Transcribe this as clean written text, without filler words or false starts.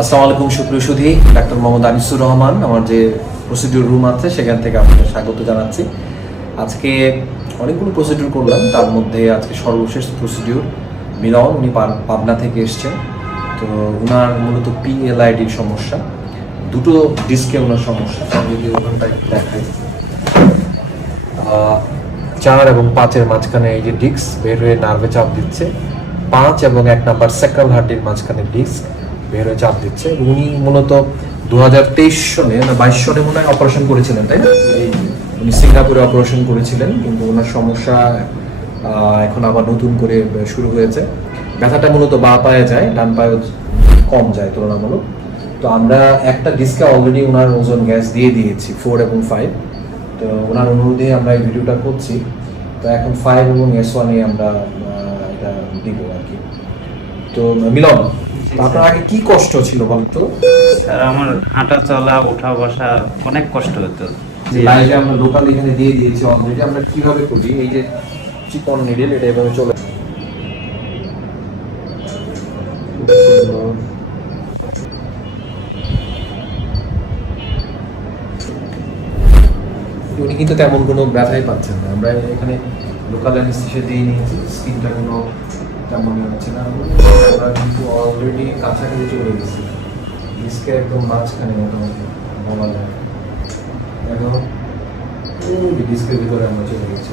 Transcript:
আসসালামু আলাইকুম সুপ্রিয় সুধী, ডাক্তার মোহাম্মদ আনিসুর রহমান আমার যে প্রসিডিউর রুম আছে সেখান থেকে আপনাদের স্বাগত জানাচ্ছি। আজকে অনেকগুলো প্রসিডিউর করলাম, তার মধ্যে আজকে সর্বশেষ প্রসিডিউর মিলন, উনি পাবনা থেকে এসছেন। তো ওনার মূলত পিএলআইডির সমস্যা, দুটো ডিস্কে ওনার সমস্যা। যদি ওখানটা একটু দেখাই, 4 এবং 5-এর মাঝখানে এই যে ডিস্ক বের হয়ে নার্ভে চাপ দিচ্ছে, 5 এবং 1 নাম্বার স্যাক্রাল হার্টির মাঝখানে ডিস্ক বের হয়ে চাপ দিচ্ছে। এবং উনি মূলত 2023 সনে না 22 সনে মনে হয় অপারেশন করেছিলেন, তাই না? উনি সিঙ্গাপুরে অপারেশন করেছিলেন, কিন্তু ওনার সমস্যা এখন আবার নতুন করে শুরু হয়েছে। ব্যথাটা মূলত বাঁ পায়ে যায়, ডান পায়ে কম যায় তুলনামূলক। তো আমরা একটা ডিস্কে অলরেডি ওনার ওজন গ্যাস দিয়ে দিয়েছি 4 এবং 5। তো ওনার অনুরোধে আমরা এই ভিডিওটা করছি। তো এখন 5 এবং S1 এ আমরা এটা দিব আর কি। তো মিলন, আপনার আগে কি কষ্ট ছিল বলতো? স্যার আমার হাঁটা চলা ওঠা বসা অনেক কষ্ট হতো। লাইভে আমরা লোকাল এখানে দিয়ে দিয়েছি অলরেডি। আমরা কিভাবে করি, এই যে চিকন নিডল এটা এভাবে চলে উনি কিন্তু তেমন কোনো ব্যথাই পাচ্ছেন না। আমরা এখানে লোকাল অ্যানেস্থেসিয়া দিয়ে নিয়েছি, স্কিনটা কোনো তেমন হচ্ছে না। আমরা কিন্তু অলরেডি কাছাকাছি চলে গেছি, ডিস্কে একদম মাঝখানে মোটামুটি বলা যায়। এখন ডিস্কের ভিতরে আমরা চলে গেছি।